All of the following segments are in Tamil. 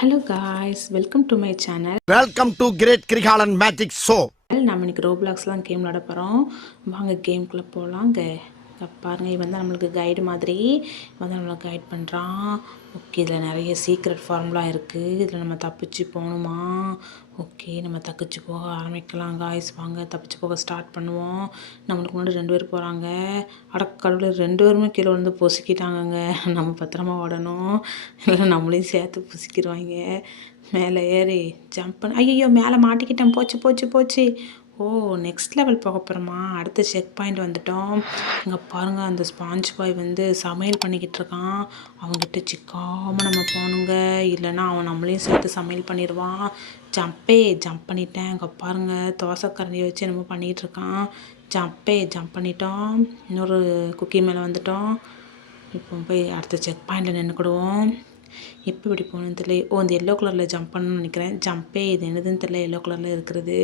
Hello guys, welcome to my channel. Welcome to great கிரிகாலன் மேஜிக் ஷோ. நம்ம இன்னைக்கு ரோப்ளாக்ஸ்லாம் கேம் விளாட போகிறோம். வாங்க கேம்குள்ளே போகலாங்க. பாருங்கள், இவன் தான் நம்மளுக்கு கைடு மாதிரி வந்து நம்மளுக்கு கைட் பண்ணுறான். ஓகே, இதில் நிறைய சீக்ரெட் ஃபார்ம்லாம் இருக்குது. இதில் நம்ம தப்பிச்சு போகணுமா? ஓகே, நம்ம தப்பிச்சு போக ஆரம்பிக்கலாம் காய்ஸ். வாங்க தப்பிச்சு போக ஸ்டார்ட் பண்ணுவோம். நம்மளுக்கு முன்னாடி 2 பேர் போகிறாங்க. அடக்கடவுள், 2 பேருமே கீழே வந்து பொசுக்கிட்டாங்கங்க. நம்ம பத்திரமா ஓடணும், இல்லை நம்மளையும் சேர்த்து பொசுக்கிடுவாங்க. மேலே ஏறி ஜம்ப் பண்ண, ஐயோ மேலே மாட்டிக்கிட்டேன். போச்சு போச்சு போச்சு. ஓ, நெக்ஸ்ட் லெவல் போக போகிறோமா? அடுத்த செக் பாயிண்ட் வந்துட்டோம். இங்கே பாருங்கள், அந்த ஸ்பாஞ்ச் பாய் வந்து சமையல் பண்ணிக்கிட்டு இருக்கான். அவங்ககிட்ட சிக்காமல் நம்ம போகணுங்க, இல்லைன்னா அவன் நம்மளையும் சேர்த்து சமையல் பண்ணிடுவான். ஜம்ப் பண்ணிட்டேன். இங்கே பாருங்கள், தோசைக்கரண்டியை வச்சு என்னமோ பண்ணிகிட்டு இருக்கான். ஜம்ப் பண்ணிட்டோம். இன்னொரு குக்கி மேலே வந்துட்டோம். இப்போ போய் அடுத்த செக் பாயிண்டில் நின்றுக்கிடுவோம். எப்போ இப்படி போகணுன்னு தெரியல. ஓ, இந்த எல்லோ கலரில் ஜம்ப் பண்ணணும்னு நினைக்கிறேன். இது என்னதுன்னு தெரியல, எல்லோ கலரில் இருக்கிறது.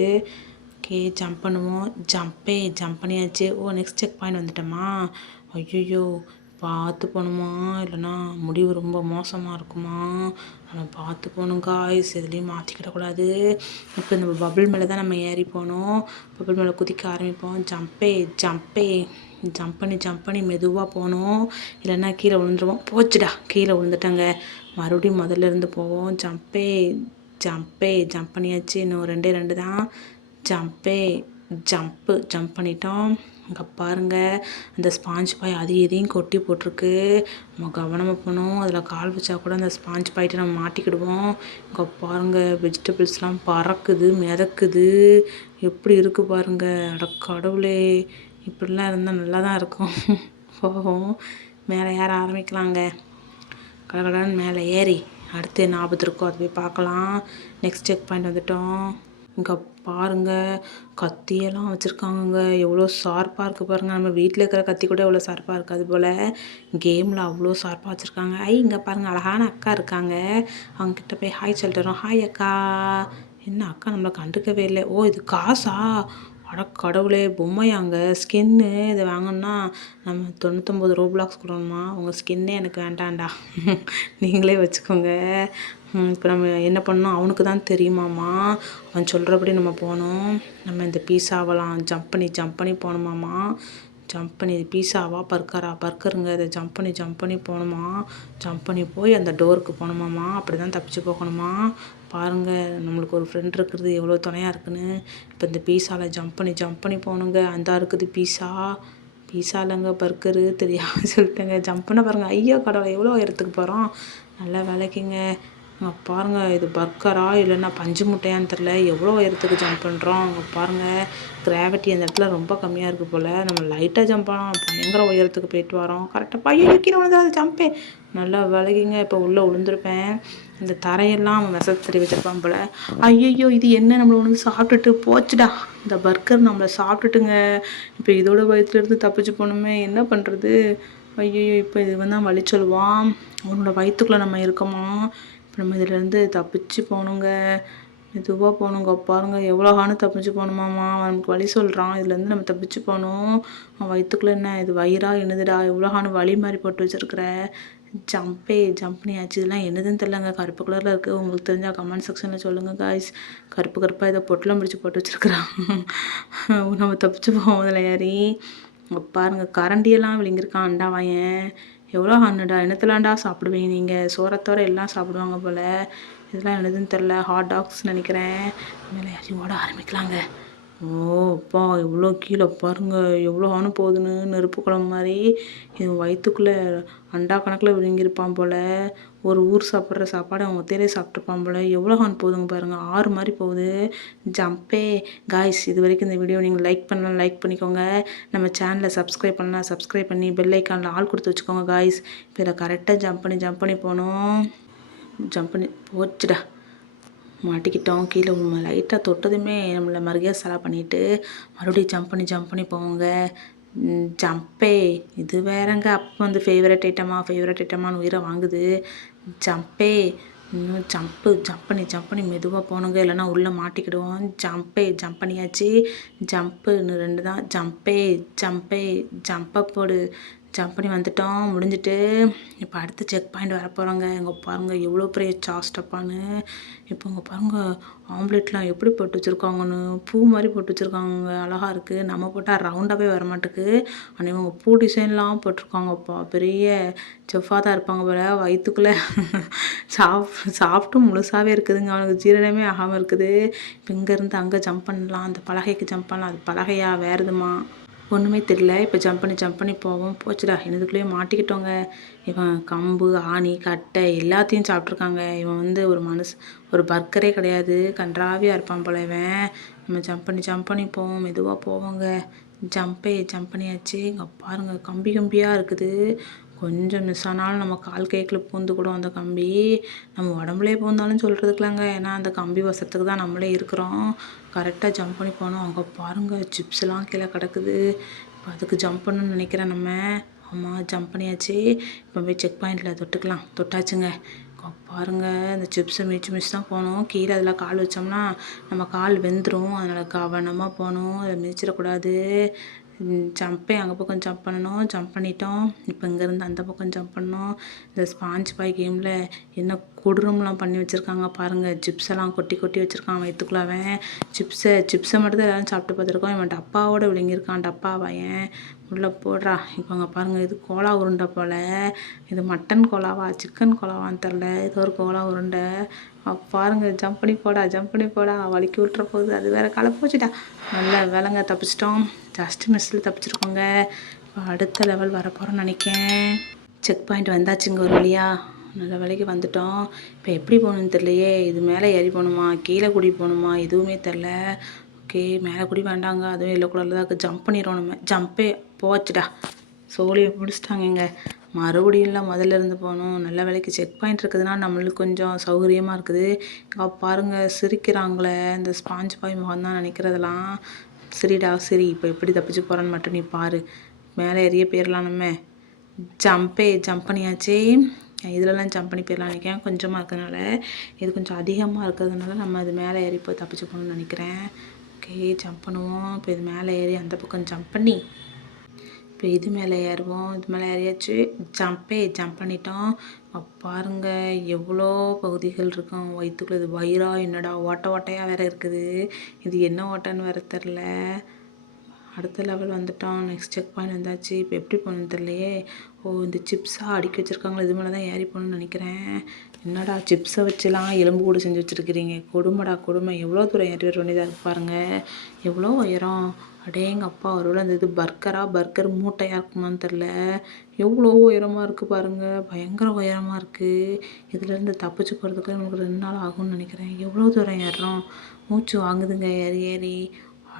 ஓகே, ஜம்ப் பண்ணுவோம். ஜம்ப் பண்ணியாச்சு. ஓ, நெக்ஸ்ட் செக் பாயிண்ட் வந்துட்டோமா? ஐயோ, பார்த்து போகணுமா, இல்லைனா முடிவு ரொம்ப மோசமாக இருக்குமா? நம்ம பார்த்து போகணும் காய்ஸ், எதுலேயும் மாற்றிக்கிடக்கூடாது. இப்போ இந்த பபிள் மேலே தான் நம்ம ஏறி போகணும். பபிள் மேலே குதிக்க ஆரம்பிப்போம். ஜம்ப் பண்ணி மெதுவாக போகணும், இல்லைன்னா கீழே விழுந்துருவோம். போச்சுடா, கீழே விழுந்துட்டேங்க. மறுபடியும் முதல்ல இருந்து போவோம். ஜம்ப் பண்ணியாச்சு. இன்னும் 2 தான். ஜம்ப் பண்ணிட்டோம். அங்கே பாருங்கள், அந்த ஸ்பாஞ்ச் பாய் அது எதையும் கொட்டி போட்டிருக்கு. நம்ம கவனமாக போகணும். அதில் கால் வச்சா கூட அந்த ஸ்பாஞ்ச் பாய்ட்டு நம்ம மாட்டிக்கிடுவோம். இங்கே பாருங்கள், வெஜிடபிள்ஸ்லாம் பறக்குது, மிதக்குது. எப்படி இருக்குது பாருங்கள். அட கடவுளே, இப்படிலாம் இருந்தால் நல்லா தான் இருக்கும். போகும், மேலே ஏற ஆரம்பிக்கலாங்க. கடகடன்னு மேலே ஏறி அடுத்து என்ன ஆபத்து இருக்கோ அதை போய் பார்க்கலாம். நெக்ஸ்ட் செக் பாயிண்ட் வந்துட்டோம். இங்கே பாருங்கள், கத்தியெல்லாம் வச்சுருக்காங்கங்க. எவ்வளோ ஷார்ப்பாக இருக்குது பாருங்கள். நம்ம வீட்டில் இருக்கிற கத்தி கூட எவ்வளோ ஷார்ப்பாக இருக்குது, அதுபோல் கேமில் அவ்வளோ ஷார்ப்பாக வச்சுருக்காங்க. இங்கே பாருங்கள், அழகான அக்கா இருக்காங்க. அவங்கக்கிட்ட போய் ஹாய் சொல்லிட்டு வரோம். ஹாய் அக்கா. என்ன அக்கா நம்மளை கண்டுக்கவே இல்லை. ஓ, இது காசா? அட கடவுளே, பொம்மையாங்க, ஸ்கின்னு. இதை வாங்கினா நம்ம 99 ரோப்ளாக்ஸ் கொடுக்கணுமா? உங்கள் ஸ்கின்னே எனக்கு வேண்டாம்டா, நீங்களே வச்சுக்கோங்க. இப்போ நம்ம என்ன பண்ணோம், அவனுக்கு தான் தெரியுமாம்மா. அவன் சொல்கிறபடி நம்ம போகணும். நம்ம இந்த பீஸாவெல்லாம் ஜம்ப் பண்ணி போகணுமாம்மா. பீஸாவா பர்கருங்க. இதை ஜம்ப் பண்ணி போகணுமா? ஜம்ப் பண்ணி போய் அந்த டோருக்கு போகணுமாம்மா. அப்படி தான் தப்பிச்சு போகணுமா? பாருங்கள், நம்மளுக்கு ஒரு ஃப்ரெண்ட் இருக்கிறது எவ்வளோ துணையாக இருக்குன்னு. இப்போ இந்த பீஸாவில் ஜம்ப் பண்ணி போகணுங்க. அந்த இருக்குது பீஸா இல்லைங்க, பர்கரு தெரியாமல் சொல்லிட்டேங்க. ஜம்ப் பண்ண பாருங்கள். ஐயோ கடவுளை, எவ்வளோ உயரத்துக்கு போகிறோம். நல்லா வேலைக்குங்க. பாருங்கள், இது பர்கரா இல்லைன்னா பஞ்சு முட்டையான்னு தெரில, எவ்வளோ உயரத்துக்கு ஜம்ப் பண்ணுறோம். அங்கே பாருங்கள், கிராவிட்டி அந்த இடத்துல ரொம்ப கம்மியாக இருக்குது போல். நம்ம லைட்டாக ஜம்ப் பண்ணோம், பயங்கர உயரத்துக்கு போயிட்டு வரோம். கரெக்டாக பையன் கீழே விழுந்தாது. ஜம்பே நல்லா விலகிங்க. இப்போ உள்ளே விழுந்திருப்பேன். இந்த தரையெல்லாம் அவன் விசத்தறி வச்சுருப்பான் போல். ஐயோ, இது என்ன, நம்மளை வந்து சாப்பிட்டுட்டு போச்சுடா. இந்த பர்கர் நம்மளை சாப்பிட்டுட்டுங்க. இப்போ இதோட வயிற்றுலேருந்து தப்பிச்சு போகணுமே, என்ன பண்ணுறது? ஐயோ, இப்போ இது வந்து வழி சொல்லுவான். அவனோட வயிற்றுக்குள்ளே நம்ம இருக்கோமா? இப்போ நம்ம இதிலேருந்து தப்பிச்சு போகணுங்க. மெதுவாக போகணுங்க. பாருங்கள், எவ்வளோ தப்பிச்சு போகணுமாம்மா. அவன் நமக்கு வழி சொல்கிறான். இதுலேருந்து நம்ம தப்பிச்சு போகணும். அவன் வயிற்றுக்குள்ளே என்ன இது, வயிறா என்னதுடா, எவ்வளோ வழி மாதிரி போட்டு வச்சுருக்குற. ஜம்ப் பண்ணியாச்சு. இதெல்லாம் என்னதுன்னு தெரியலங்க, கருப்பு கலரில் இருக்குது. உங்களுக்கு தெரிஞ்சால் கமெண்ட் செக்ஷனில் சொல்லுங்கள் காய்ஸ். கருப்பாக இதை பொட்டெலாம் முடிச்சு போட்டு வச்சுருக்குறான். நம்ம தப்பிச்சு போவோம் அதில் ஏறி. பாருங்கள், கரண்டியெல்லாம் விழுங்கிருக்கான். அண்டா வாயன் எவ்வளோ ஹானுடா. என்னத்தலாண்டா சாப்பிடுவீங்க நீங்கள்? சோரத்தோர எல்லாம் சாப்பிடுவாங்க போல். இதெல்லாம் என்னதுன்னு தெரில, ஹாட் டாக்ஸ் நினைக்கிறேன். மேலே ஏறி ஓட ஆரம்பிக்கலாங்க. ஓ அப்பா, எவ்வளோ கீழே பாருங்கள், எவ்வளோ போகுதுன்னு. நெருப்பு குளம் மாதிரி. இது வயிற்றுக்குள்ளே அண்டா கணக்கில் விழுங்கியிருப்பான் போல். ஒரு ஊர் சாப்பிட்ற சாப்பாடு அவன் ஒத்தையிலே சாப்பிட்ருப்பான் போல். எவ்வளோ போகுதுங்க பாருங்கள், 6 மாதிரி போகுது. ஜம்பே காய்ஸ், இது வரைக்கும் இந்த வீடியோ நீங்கள் லைக் பண்ணலாம், லைக் பண்ணிக்கோங்க. நம்ம சேனலை சப்ஸ்கிரைப் பண்ணலாம், சப்ஸ்கிரைப் பண்ணி பெல் ஐக்கானில் ஆள் கொடுத்து வச்சுக்கோங்க காய்ஸ். இப்போ இதை கரெக்டாக ஜம்ப் பண்ணி போகணும். போச்சுடா, மாட்டிக்கிட்டோம். கீழே லைட்டாக தொட்டதுமே நம்மளை மறுகையாக செலவு பண்ணிவிட்டு மறுபடியும் ஜம்ப் பண்ணி போவோங்க. இது வேறங்க. அப்போ வந்து ஃபேவரட் ஐட்டமானு உயிரை வாங்குது. இன்னும் ஜம்ப் பண்ணி மெதுவாக போகணுங்க, இல்லைனா உள்ளே மாட்டிக்கிடுவோம். ஜம்ப் பண்ணியாச்சு. இன்னும் 2 தான். ஜம்பை போடு. ஜம்ப் பண்ணி வந்துட்டோம். முடிஞ்சிட்டு இப்போ அடுத்த செக் பாயிண்ட் வர போகிறோங்க. இங்கே பாருங்கள் எவ்வளோ பெரிய சாஸ்டப்பான்னு. இப்போ இங்கே பாருங்கள் ஆம்லேட்லாம் எப்படி போட்டு வச்சுருக்காங்கன்னு. பூ மாதிரி போட்டு வச்சுருக்காங்க. அழகாக இருக்குது. நம்ம போட்டால் ரவுண்டாகவே வர மாட்டேக்கு. ஆனால் இவங்க பூ டிசைன்லாம் போட்டிருக்காங்கப்பா. பெரிய செஃப்பாக தான் இருப்பாங்க போல. வயிற்றுக்குள்ளே சாப்பிட்டு முழுசாகவே இருக்குதுங்க. அவனுக்கு ஜீரணமே ஆகாமல் இருக்குது. இப்போ இங்கேருந்து அங்கே ஜம்ப் பண்ணலாம். அந்த பலகைக்கு ஜம்ப் பண்ணலாம். அது பலகையா வேறுதுமா ஒன்றுமே தெரியல. இப்போ ஜம்ப் பண்ணி போவோம். போச்சுடா என்னதுக்குள்ளேயே மாட்டிக்கிட்டோங்க. இவன் கம்பு ஆணி கட்டை எல்லாத்தையும் சாப்பிட்ருக்காங்க. இவன் வந்து ஒரு பர்கரே கிடையாது. கன்றாவியாக இருப்பான் போல இவன். நம்ம ஜம்ப் பண்ணி போவோம். மெதுவாக போவோங்க. ஜம்ப் பண்ணியாச்சு. இங்கே பாருங்கள் கம்பியாக இருக்குது. கொஞ்சம் மிஸ் ஆனாலும் நம்ம கால் கைக்குள்ள பூந்து கூட அந்த கம்பி நம்ம உடம்புலேயே பூந்தாலும் சொல்கிறதுக்கலாங்க. ஏன்னா அந்த கம்பி வசத்துக்கு தான் நம்மளே இருக்கிறோம். கரெக்டாக ஜம்ப் பண்ணி போனோம். அங்கே பாருங்கள் சிப்ஸ்லாம் கீழே கிடக்குது. இப்போ அதுக்கு ஜம்ப் பண்ணணும்னு நினைக்கிறேன் நம்ம. ஆமாம் ஜம்ப் பண்ணியாச்சு. இப்போ போய் செக் பாயிண்டில் தொட்டாச்சுங்க. பாருங்கள் இந்த சிப்ஸை மிதிச்சு தான் போகணும். கீழே அதில் கால் வச்சோம்னா நம்ம கால் வெந்துடும். அதனால் கவனமாக போகணும். அதை மிதிச்சிடக்கூடாது. அங்கே பக்கம் ஜம்ப் பண்ணணும். ஜம்ப் பண்ணிட்டோம். இப்போ இங்கேருந்து அந்த பக்கம் ஜம்ப் பண்ணோம். இந்த ஸ்பாஞ்ச் பாய் கேமில் என்ன கொடூரம்லாம் பண்ணி வச்சுருக்காங்க பாருங்கள். சிப்ஸெல்லாம் கொட்டி வச்சுருக்கான் வயிற்றுக்குள்ள. அவன் சிப்ஸை மட்டும் தான் எல்லோரும் சாப்பிட்டு பார்த்துருக்கோம். இவன் டப்பாவோட விழுங்கியிருக்கான். டப்பா பையன் உள்ளே போடுறா. இப்போ அங்கே பாருங்கள் இது கோலா உருண்டை போல். இது மட்டன் கோலாவா சிக்கன் கோலாவான்னு தெரில. இது ஒரு கோலா உருண்டை. பாருங்கள் ஜம்ப் பண்ணி போடா வலிக்கி விட்டுற போகுது. அது வேறு காலை போச்சுட்டா. நல்ல வேலைங்க தப்பிச்சிட்டோம். ஜஸ்ட் மிஸ்ஸில் தப்பிச்சிருக்கோங்க. இப்போ அடுத்த லெவல் வரப்போகிறோன்னு நினைக்கிறேன். செக் பாயிண்ட் வந்தாச்சுங்க ஒரு வழியா. நல்ல வேலைக்கு வந்துட்டோம். இப்போ எப்படி போகணுன்னு தெரியலையே. இது மேலே ஏறி போகணுமா கீழே கூடி போகணுமா எதுவுமே தெரில. ஓகே மேலே கூடி வேண்டாங்க. அதுவும் எல்லோ கலரில் தான் ஜம்ப் பண்ணிடுவோம் நம்ம. ஜம்பே போச்சுடா. சோழியை முடிச்சிட்டாங்கங்க. மறுபடியும் முதல்ல இருந்து போகணும். நல்ல வேலைக்கு செக் பாயிண்ட் இருக்குதுன்னா நம்மளுக்கு கொஞ்சம் சௌகரியமாக இருக்குது. இங்கே பாருங்கள் சிரிக்கிறாங்களே. இந்த ஸ்பாஞ்ச் பாய் முகம் தான் நினைக்கிறதெல்லாம். சரிடா சரி இப்போ எப்படி தப்பிச்சு போகிறான்னு மட்டும் நீ பாரு. மேலே ஏறிய போயிடலாம் நம்ம. ஜம்ப் பண்ணியாச்சு. இதிலலாம் ஜம்ப் பண்ணி போயிடலாம் நினைக்கிறேன். கொஞ்சமாக இருக்கிறதுனால இது கொஞ்சம் அதிகமாக இருக்கிறதுனால நம்ம இது மேலே ஏறி போய் தப்பிச்சு போகணும்னு நினைக்கிறேன். ஓகே ஜம்ப் பண்ணுவோம். இப்போ இது மேலே ஏறி அந்த பக்கம் ஜம்ப் பண்ணி இப்போ இது மேலே ஏறுவோம். இது மேலே ஏறியாச்சு. ஜம்ப் பண்ணிட்டோம். பாருங்கள் எவ்வளோ பகுதிகள் இருக்கும் வயிற்றுக்குள்ள. இது வயிறா என்னடா ஓட்டையாக வேறு இருக்குது. இது என்ன ஓட்டைன்னு வேறு தெரில. அடுத்த லெவல் வந்துட்டோம். நெக்ஸ்ட் செக் பாயிண்ட் வந்தாச்சு. இப்போ எப்படி போகணுன்னு தெரியலையே. இந்த சிப்ஸாக அடுக்கி வச்சுருக்காங்களா இது மேலே தான் ஏறி போகணுன்னு நினைக்கிறேன். என்னடா சிப்ஸை வச்சுலாம் எலும்பு கூடு செஞ்சு வச்சுருக்கிறீங்க. கொடுமை. எவ்வளோ தூரம் ஏறி வர வேண்டியதாக இருக்குது பாருங்கள். எவ்வளோ உயரம். எங்கள் அப்பா ஒருவேளை அந்த இது பர்கர் மூட்டையாக இருக்குமான்னு தெரில. எவ்வளோ உயரமாக இருக்குது பாருங்கள். பயங்கர உயரமாக இருக்குது. இதிலேருந்து தப்பிச்சு போகிறதுக்குள்ள நமக்கு 2 நாள் ஆகும்னு நினைக்கிறேன். எவ்வளோ தூரம் ஏறுறோம். மூச்சு வாங்குதுங்க ஏறி.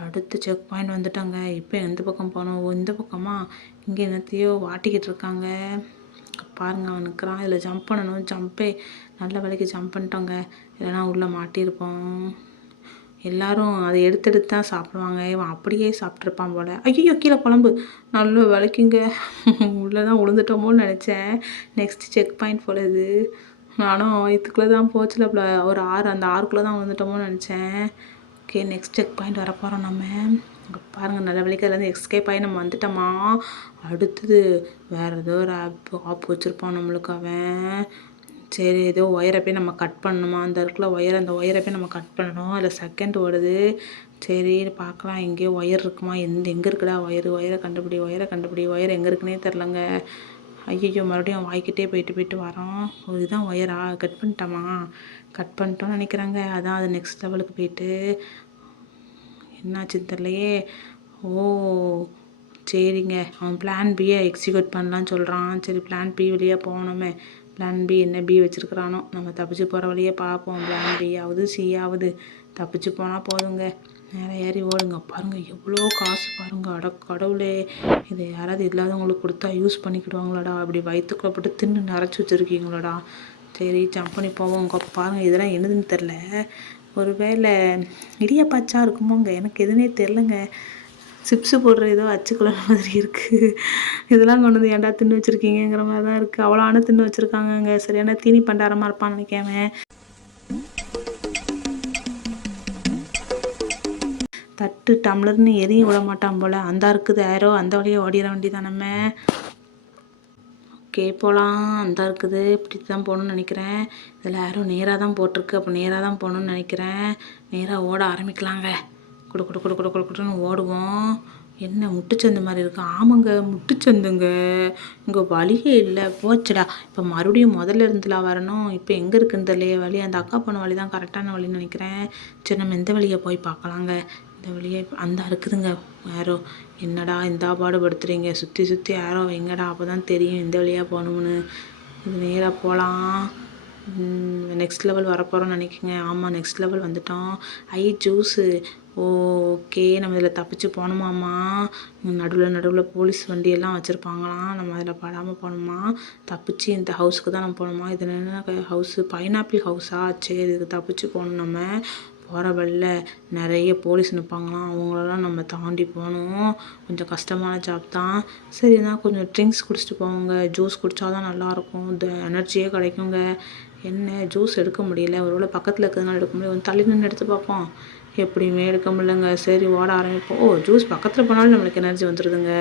அடுத்த செக் பாயிண்ட் வந்துட்டாங்க. இப்போ எந்த பக்கம் போனோம். இந்த பக்கமாக இங்கே என்னத்தையோ வாட்டிக்கிட்டு இருக்காங்க. பாருங்கள் அவன் நிற்கிறான். இதில் ஜம்ப் பண்ணணும். நல்ல வேலைக்கு ஜம்ப் பண்ணிட்டோங்க. இல்லைனா உள்ளே மாட்டியிருப்போம். எல்லோரும் அதை எடுத்து தான் சாப்பிடுவாங்க. இவன் அப்படியே சாப்பிட்ருப்பான் போல். ஐயோ கீழே குழம்பு. நல்ல வேலைக்குங்க உள்ளே தான் விழுந்துட்டோமோன்னு நினச்சேன். நெக்ஸ்ட் செக் பாயிண்ட் போல் இது. நானும் இதுக்குள்ளே தான் போச்சுல ஒரு ஆறு. அந்த ஆறுக்குள்ளே தான் விழுந்துட்டோமோன்னு நினச்சேன். ஓகே நெக்ஸ்ட் செக் பாயிண்ட் வரப்போகிறோம் நம்ம. இங்கே பாருங்கள் நல்ல வேலைக்கு அதுலேருந்து எஸ்கேப் ஆகி நம்ம வந்துட்டோமா. அடுத்தது வேறு ஏதோ ஒரு ஆப் வச்சுருப்பான் நம்மளுக்கு அவன். சரி ஏதோ ஒயரை போய் நம்ம கட் பண்ணணுமா. அந்த ஒயரை போய் நம்ம கட் பண்ணணும். அதில் செகண்ட் ஓடுது. சரி பார்க்கலாம் எங்கேயோ ஒயர் இருக்குமா. எங்கே இருக்குடா ஒயரை கண்டுபிடி. ஒயர் எங்கே இருக்குன்னே தெரிலங்க. ஐயோ மறுபடியும் வாய்க்கிட்டே போயிட்டு வரோம். இதுதான் ஒயரா. கட் பண்ணிட்டோம்னு நினைக்கிறாங்க. அதான் அது நெக்ஸ்ட் லெவலுக்கு போயிட்டு என்னாச்சுன்னு தெரியலையே. சரிங்க அவன் பிளான் பியை எக்ஸிக்யூட் பண்ணலான்னு சொல்கிறான். சரி பிளான் பி வழியாக போகணுமே. பிளான் பி என்ன பி வச்சுருக்கிறானோ. நம்ம தப்பிச்சு போகிற வழியே பார்ப்போம். பிளான் பி ஆகுது சி ஆகுது. தப்பிச்சு போனால் போதுங்க. மேலே ஏறி ஓடுங்க. பாருங்கள் எவ்வளோ காசு பாருங்கள். கடவுளே இது யாராவது இல்லாதவங்களுக்கு கொடுத்தா யூஸ் பண்ணிக்கிடுவாங்களாடா. அப்படி வயிற்றுக்குள்ளே போட்டு தின்னு நிறச்சி வச்சுருக்கீங்களாடா. சரி ஜம்ப் பண்ணி போவோம். பாருங்கள் இதெல்லாம் என்னதுன்னு தெரில. ஒரு வேளை இடியாப்பாச்சா இருக்குமோங்க. எனக்கு எதுனே தெரிலங்க. சிப்ஸு போடுற ஏதோ அச்சுக்குள்ள மாதிரி இருக்குது. இதெல்லாம் கொண்டு வந்து ஏன்டா தின்னு வச்சுருக்கீங்கிற மாதிரி தான் இருக்குது. அவ்வளோ தின்னு வச்சுருக்காங்கங்க. சரியான தீனி பண்டாரமாக இருப்பான்னு நினைக்காம. தட்டு டம்ளர்னு எதையும் விட மாட்டான் போல். அந்த இருக்குது யாரோ அந்த வழியாக ஓடிட வேண்டியதான் நம்ம. போகலாம். அந்த இருக்குது இப்படி தான் போகணுன்னு நினைக்கிறேன். இதில் யாரும் நேராக தான் போட்டிருக்கு. அப்போ நேராக தான் போகணுன்னு நினைக்கிறேன். நேராக ஓட ஆரம்பிக்கலாங்க. குடு குடு குடு குடு குடு குடுன்னு ஓடுவோம். என்ன முட்டுச்சந்து மாதிரி இருக்கு? ஆமாங்க, முட்டுச்சந்துங்க. இங்கே வழியே இல்லை. போச்சுடா. இப்போ மறுபடியும் முதல்ல இருந்துலாம் வரணும். இப்போ எங்கே இருக்குன்னு தெரியலையே வழி. அந்த அக்கா போன வழி தான் கரெக்டான வழின்னு நினைக்கிறேன். சரி, நம்ம இந்த வழியை போய் பார்க்கலாங்க. இந்த வழியே அந்த இருக்குதுங்க யாரோ. என்னடா இந்த பாடுபடுத்துறீங்க? சுற்றி சுற்றி யாரோ வைங்கடா, அப்போ தான் தெரியும் இந்த வழியாக போகணும்னு. இது நேராக போகலாம். நெக்ஸ்ட் லெவல் வரப்போகிறோம்னு நினைக்கிங்க. ஆமாம், நெக்ஸ்ட் லெவல் வந்துட்டோம். ஜூஸு. ஓகே, நம்ம இதில் தப்பிச்சு போகணுமாம்மா. நடுவில் போலீஸ் வண்டியெல்லாம் வச்சுருப்பாங்களாம். நம்ம அதில் படாமல் போகணுமா. தப்பிச்சு இந்த ஹவுஸுக்கு தான் நம்ம போகணுமா. இது என்ன ஹவுஸு? பைனாப்பிள் ஹவுஸா? சரி, இதுக்கு தப்பிச்சு போகணும். நம்ம போகிற வழியில் நிறைய போலீஸ் நிற்பாங்களாம். அவங்களெல்லாம் நம்ம தாண்டி போகணும். கொஞ்சம் கஷ்டமான ஜாப் தான். சரிண்ணா, கொஞ்சம் ட்ரிங்க்ஸ் குடிச்சிட்டு போவோங்க. ஜூஸ் குடித்தா தான் நல்லாயிருக்கும். இந்த எனர்ஜியே கிடைக்குங்க. என்ன ஜூஸ் எடுக்க முடியல. ஒருவேளை பக்கத்தில் இருக்கிறதுனால எடுக்க முடியும். கொஞ்சம் தள்ளி நின்று எடுத்து பார்ப்போம். எப்படியுமே எடுக்க முடியலங்க. சரி, ஓட ஆரம்பிப்போம். ஜூஸ் பக்கத்தில் போனாலும் நம்மளுக்கு எனர்ஜி வந்துடுதுங்க.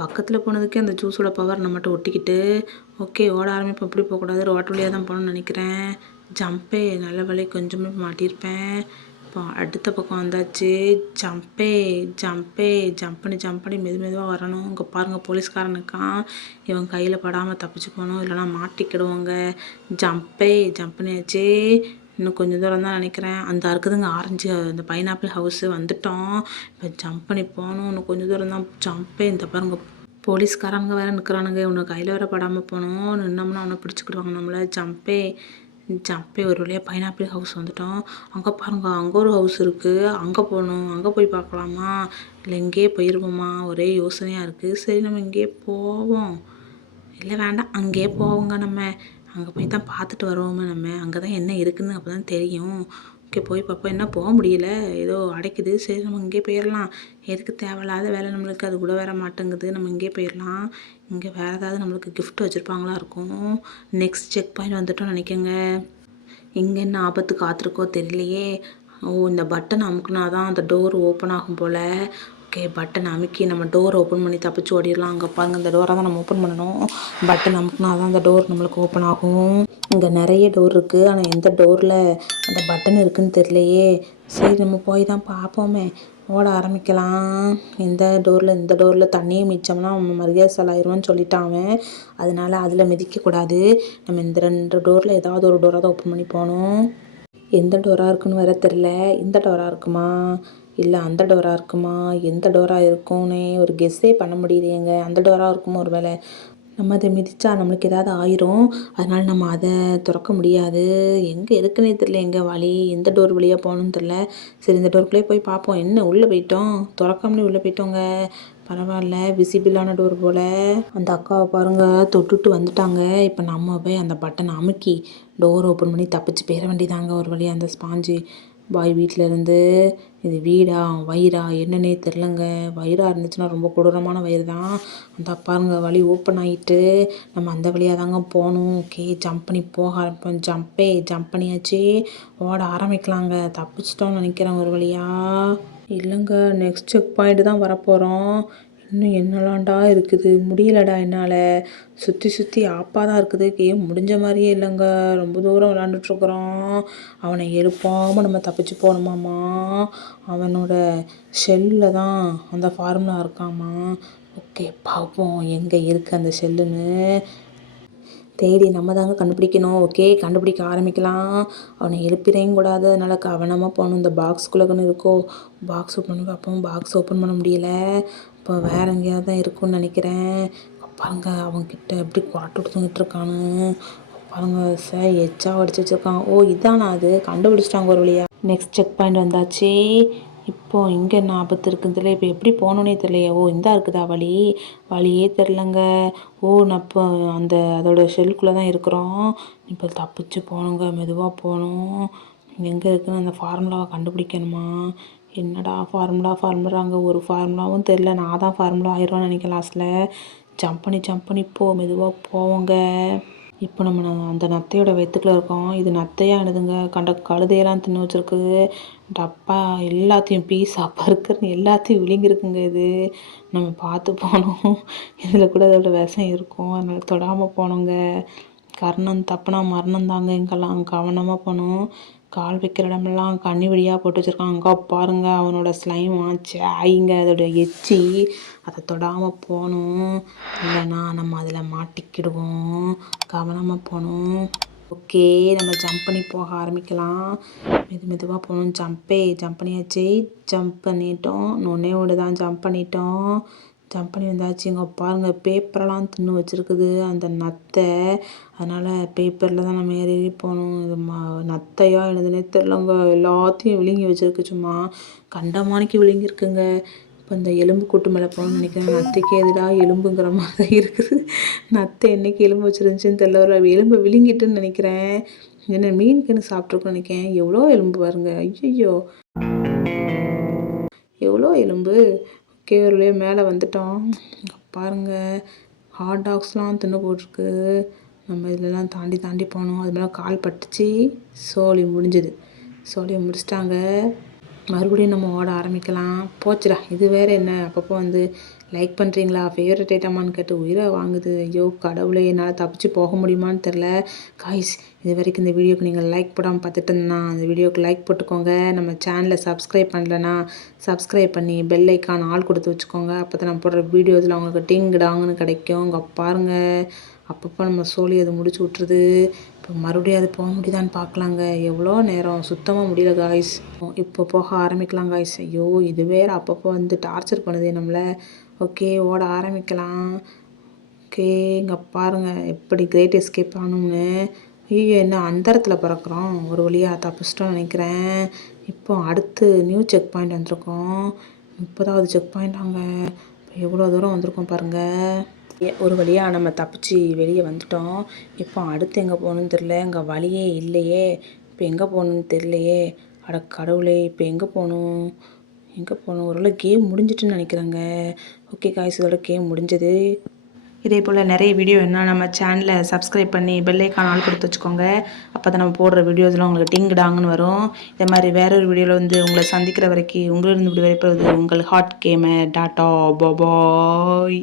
பக்கத்தில் போனதுக்கே அந்த ஜூஸோட பவர் நம்மகிட்ட ஒட்டிக்கிட்டு. ஓகே, ஓட ஆரம்பிப்போம். எப்படி போகக்கூடாது, ரோட்டு வழியாக தான் போகணும்னு நினைக்கிறேன். ஜம்பே நல்ல வேலை கொஞ்சமே மாட்டியிருப்பேன். இப்போ அடுத்த பக்கம் வந்தாச்சு. ஜம்பே ஜம்ப் பண்ணி மெதுவாக வரணும். இங்கே பாருங்கள், போலீஸ்காரன் இருக்கான். இவன் கையில் படாமல் தப்பிச்சு போகணும், இல்லைனா மாட்டிக்கிடுவாங்க. ஜம்ப் பண்ணியாச்சு. இன்னும் கொஞ்சம் தூரம் தான் நினைக்கிறேன். அந்த இருக்குதுங்க ஆரஞ்சு, அந்த பைனாப்பிள் ஹவுஸு வந்துட்டோம். இப்போ ஜம்ப் பண்ணி போகணும். இன்னும் கொஞ்சம் தூரம் தான். இந்த பாருங்க, போலீஸ்காரங்க வேறு நிற்கிறானுங்க. இவனை கையில் வேறு படாமல் போகணும். நின்னோம்னா அவனை பிடிச்சிக்கிடுவாங்க நம்மளை. ஜம்பே ஒரு வழியாக பைனாப்பிள் ஹவுஸ் வந்துட்டோம். அங்கே பாருங்க, அங்கே ஒரு ஹவுஸ் இருக்குது. அங்கே போகணும். அங்கே போய் பார்க்கலாமா, இல்லை இங்கேயே போயிடுவோமா? ஒரே யோசனையாக இருக்குது. சரி, நம்ம இங்கேயே போவோம். இல்லை வேண்டாம், அங்கேயே போவோங்க. நம்ம அங்கே போய் தான் பார்த்துட்டு வருவோமே. நம்ம அங்கே தான் என்ன இருக்குதுன்னு அப்போ தான் தெரியும். ஓகே, போய் பார்ப்போம். என்ன போக முடியல, ஏதோ அடைக்குது. சரி, நம்ம இங்கே போயிடலாம். எதுக்கு தேவையில்லாத வேலை நம்மளுக்கு, அது கூட வேற மாட்டேங்குது. நம்ம இங்கே போயிடலாம். இங்கே வேறு ஏதாவது நம்மளுக்கு கிஃப்ட் வச்சுருப்பாங்களா இருக்கும். நெக்ஸ்ட் செக் பாயிண்ட் வந்துட்டோம்னு நினைக்கோங்க. இங்கே என்ன ஆபத்து காத்திருக்கோ தெரியலையே. இந்த பட்டன் அமுக்குனா தான் அந்த டோர் ஓப்பன் ஆகும் போல். ஓகே, பட்டன் அமுக்கி நம்ம டோர் ஓப்பன் பண்ணி தப்பிச்சு ஓடிடலாம். அங்கே பாருங்கள், இந்த டோரை தான் நம்ம ஓப்பன் பண்ணணும். பட்டன் அமுக்குனா தான் அந்த டோர் நம்மளுக்கு ஓப்பன் ஆகும். இங்கே நிறைய டோர் இருக்குது. ஆனால் எந்த டோரில் அந்த பட்டன் இருக்குதுன்னு தெரியலையே. சரி, நம்ம போய் தான் பார்ப்போமே. ஓட ஆரம்பிக்கலாம். இந்த டோரில் தண்ணியை மிச்சம்னா அவன் மரியாதை ஆயிடுவான்னு சொல்லிட்டான் அவன். அதனால் அதில் மிதிக்கக்கூடாது. நம்ம இந்த 2 டோரில் ஏதாவது ஒரு டோராக தான் ஓப்பன் பண்ணி போகணும். எந்த டோராக இருக்குன்னு வேற தெரில. இந்த டோராக இருக்குமா, இல்லை அந்த டோராக இருக்குமா? எந்த டோராக இருக்கும்னே ஒரு கெஸ்ஸே பண்ண முடியலையேங்க. அந்த டோராக இருக்குமோ ஒரு வேளை. நம்ம அதை மிதித்தா நம்மளுக்கு ஏதாவது ஆயிரும். அதனால் நம்ம அதை திறக்க முடியாது. எங்கே இருக்குன்னே தெரியல, எங்கே வழி, எந்த டோர் வழியாக போகணுன்னு தெரில. சரி, இந்த டோருக்குள்ளே போய் பார்ப்போம். என்ன உள்ளே போயிட்டோம், திறக்காமலே உள்ளே போயிட்டோங்க. பரவாயில்ல, விசிபிளான டோர் போல். அந்த அக்காவை பாருங்கள், தொட்டுட்டு வந்துட்டாங்க. இப்போ நம்ம போய் அந்த பட்டனை அமுக்கி டோர் ஓப்பன் பண்ணி தப்பிச்சு போயிட வேண்டியதாங்க ஒரு வழியாக. அந்த ஸ்பாஞ்சு பாய் வீட்டிலேருந்து. இது வீடா வயிறா என்னன்னே தெரிலங்க. வயிறாக இருந்துச்சுன்னா ரொம்ப கொடூரமான வயிறு தான். அந்த பாருங்க, வழி ஓப்பன் ஆகிட்டு நம்ம அந்த வழியாக தாங்க போகணும். ஓகே, ஜம்ப் பண்ணி போக ஆரம்பிப்போம். ஜம்ப் பண்ணியாச்சு. ஓட ஆரம்பிக்கலாங்க. தப்பிச்சிட்டோம்னு நினைக்கிறேன் ஒரு வழியாக. இல்லைங்க, நெக்ஸ்ட் செக் பாயிண்ட் தான் வரப்போகிறோம். இன்னும் என்னலாண்டா இருக்குது, முடியலடா என்னால். சுற்றி ஆப்பாக தான் இருக்குது. கேம் முடிஞ்ச மாதிரியே இல்லைங்க. ரொம்ப தூரம் விளாண்டுட்ருக்குறோம். அவனை எழுப்பாமல் நம்ம தப்பிச்சு போகணுமாம்மா. அவனோட ஷெல்லில் தான் அந்த ஃபார்முலா இருக்காம்மா. ஓகே, பார்ப்போம் எங்கே இருக்குது அந்த ஷெல்லுன்னு. தேடி நம்ம தாங்க கண்டுபிடிக்கணும். ஓகே, கண்டுபிடிக்க ஆரம்பிக்கலாம். அவனை எழுப்பிறையும் கூடாது. அதனால் கவனமாக போகணும். இந்த பாக்ஸ்குள்ளேன்னு இருக்கோ, பாக்ஸ் ஓப்பன் பண்ணி பார்ப்போம். பாக்ஸ் ஓப்பன் பண்ண முடியல. இப்போ வேறு எங்கேயாவது தான் இருக்குன்னு நினைக்கிறேன். பாருங்க, அவன்கிட்ட எப்படி குரட்டு கொடுத்துக்கிட்டு இருக்கானு பாருங்க. சார் எச்சா அடிச்சு வச்சுருக்கான். இதானா அது, கண்டுபிடிச்சிட்டாங்க ஒரு வழியாக. நெக்ஸ்ட் செக் பாயிண்ட் வந்தாச்சு. இப்போது இங்கே என்ன ஆபத்து இருக்குன்னு தெரியல. இப்போ எப்படி போகணுன்னே தெரியலையே. இந்தா இருக்குதா வழியே தெரிலங்க. நான் இப்போ அதோட ஷெல்குள்ளே தான் இருக்கிறோம். இப்போ தப்பிச்சு போகணுங்க, மெதுவாக போகணும். எங்கே இருக்குன்னு அந்த ஃபார்முலாவை கண்டுபிடிக்கணுமா. என்னடா ஃபார்முலாங்க, ஒரு ஃபார்முலாவும் தெரில. நான் தான் ஃபார்முலா ஆயிடும்னு நினைக்கிறேன் லாஸ்ட்டில். ஜம்ப் பண்ணி மெதுவாக போவோங்க. இப்போ நம்ம அந்த நத்தையோட வயிற்றுக்குள்ள இருக்கோம். இது நத்தையா எழுதுங்க கண்ட கழுதையெல்லாம் தின்னு வச்சிருக்கு. டப்பா எல்லாத்தையும் பீஸா பர்கர்னு எல்லாத்தையும் விழுங்கிருக்குங்க இது. நம்ம பார்த்து போகணும். இதில் கூட அதோட விஷம் இருக்கும். அதனால் தொடாமல் போகணுங்க. கர்ணம் தப்புனா மரணம் தாங்க. இங்கெல்லாம் கவனமாக போகணும். கால் வைக்கிற இடமெல்லாம் கண்ணி வழியாக போட்டு வச்சுருக்கான். அங்கே பாருங்க அவனோட ஸ்லைம் ஆச்சு ஆயிங்க அதோட எச்சி. அதை தொடாமல் போகணும். இல்லைன்னா நம்ம அதில் மாட்டிக்கிடுவோம். கவனமாக போகணும். ஓகே, நம்ம ஜம்ப் பண்ணி போக ஆரம்பிக்கலாம். மெதுவாக போகணும். ஜம்ப் பண்ணியாச்சு. ஜம்ப் பண்ணிட்டோம். ஒன்றே ஒன்று தான் ஜம்ப் பண்ணிட்டோம். ஜம்ப் பண்ணி வந்தாச்சு. இங்கே பாருங்கள் பேப்பரெல்லாம் தின்னு வச்சுருக்குது அந்த நத்தை. அதனால் பேப்பரில் தான் நம்ம ஏறி போகணும். இது நத்தையா எழுதுனே தெரிலங்க. எல்லாத்தையும் விழுங்கி வச்சுருக்கு. சும்மா கண்டமானிக்கு விழுங்கிருக்குங்க. இப்போ இந்த எலும்பு கூட்டு மேலே போகணும்னு நினைக்கிறேன். நத்தைக்கு எதுடா எலும்புங்கிற மாதிரி தான் இருக்குது. நத்தை என்னைக்கு எலும்பு வச்சுருந்துச்சின்னு தெரியல. ஒரு எலும்பு விழுங்கிட்டுன்னு நினைக்கிறேன். என்ன மீனுக்குன்னு சாப்பிட்ருக்கோன்னு நினைக்கிறேன். எவ்வளோ எலும்பு பாருங்க. ஐயோ எவ்வளோ எலும்பு. ஓகே, ஒரு வழியாக மேலே வந்துட்டோம். பாருங்கள் ஹாட் டாக்ஸ்லாம் தின்னு போட்டிருக்கு. நம்ம இதெல்லாம் தாண்டி போனோம். அது மேலே கால் பட்டுச்சு. சோலி முடிஞ்சுது. சோலியை முடிச்சிட்டாங்க. மறுபடியும் நம்ம ஓட ஆரம்பிக்கலாம். போச்சுடா. இது வேறு என்ன அப்பப்போ வந்து லைக் பண்ணுறீங்களா, ஃபேவரட் ஐட்டமான்னு கேட்டு உயிரை வாங்குது. ஐயோ கடவுளே, என்னால் தப்பிச்சு போக முடியுமான்னு தெரில. காய்ஸ், இது வரைக்கும் இந்த வீடியோக்கு நீங்கள் லைக் போடாமல் பார்த்துட்டு இருந்தேன்னா அந்த வீடியோக்கு லைக் போட்டுக்கோங்க. நம்ம சேனலை சப்ஸ்கிரைப் பண்ணலன்னா சப்ஸ்கிரைப் பண்ணி பெல் ஐக்கான் ஆள் கொடுத்து வச்சுக்கோங்க. அப்போ தான் நான் போடுற வீடியோஸில் அவங்களுக்கு டிங் டாங்குன்னு கிடைக்கும். இங்கே பாருங்கள் அப்பப்போ நம்ம சோலி அது முடிச்சு விட்ருது. இப்போ மறுபடியும் அது போக முடியுதான்னு பார்க்கலாங்க. எவ்வளோ நேரம் சுத்தமாக முடியல காய்ஸ். இப்போ போக ஆரம்பிக்கலாம் காய்ஸ். ஐயோ இது வேறு அப்பப்போ வந்து டார்ச்சர் பண்ணுது நம்மளை. ஓகே, ஓட ஆரம்பிக்கலாம். ஓகே, இங்கே பாருங்கள் எப்படி கிரேட் எஸ்கேப் ஆகணும்னு. ஐயோ என்ன அந்தரத்தில் பறக்கிறோம். ஒரு வழியாக தப்பிச்சிட்டோம்னு நினைக்கிறேன். இப்போ அடுத்து நியூ செக் பாயிண்ட் வந்திருக்கோம். 30வது செக் பாயிண்ட். அங்கே எவ்வளோ தூரம் வந்திருக்கோம் பாருங்கள். ஒரு வழியாக நம்ம தப்பிச்சு வெளியே வந்துட்டோம். இப்போ அடுத்து எங்கே போகணுன்னு தெரில. இங்கே வழியே இல்லையே. இப்போ எங்கே போகணுன்னு தெரியலையே. அட கடவுளே, இப்போ எங்கே போகணும்? ஒருவேளை கேம் முடிஞ்சிட்டுன்னு நினைக்கிறேங்க. ஓகே காய்ஸ், இதோட கேம் முடிஞ்சது. இதே போல் நிறைய வீடியோ என்ன நம்ம சேனலை சப்ஸ்கிரைப் பண்ணி பெல் ஐக்கான் ஆள் கொடுத்து வச்சுக்கோங்க. அப்போ தான் நம்ம போடுற வீடியோஸ்லாம் உங்களுக்கு டிங் டாங்குன்னு வரும். இதே மாதிரி வேறொரு வீடியோவில் வந்து உங்களை சந்திக்கிற வரைக்கும் உங்களிருந்து இப்படி வரைப்பது உங்கள் ஹாட் கேமர். டாட்டா பாய்.